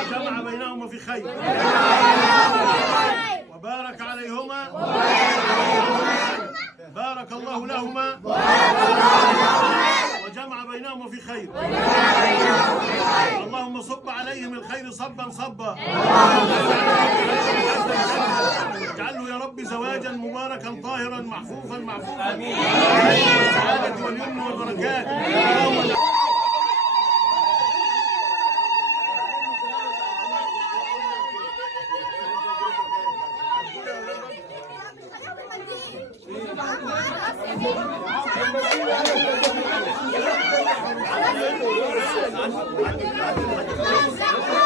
وجمع بينهما في خير وبارك عليهما بارك الله لهما وجمع بينهما في خير اللهم صب عليهم الخير صبا صبا اجعله يا رب زواجا مباركا طاهرا محفوفا معفوفا امين بالسعادة واليمن والبركات اللهم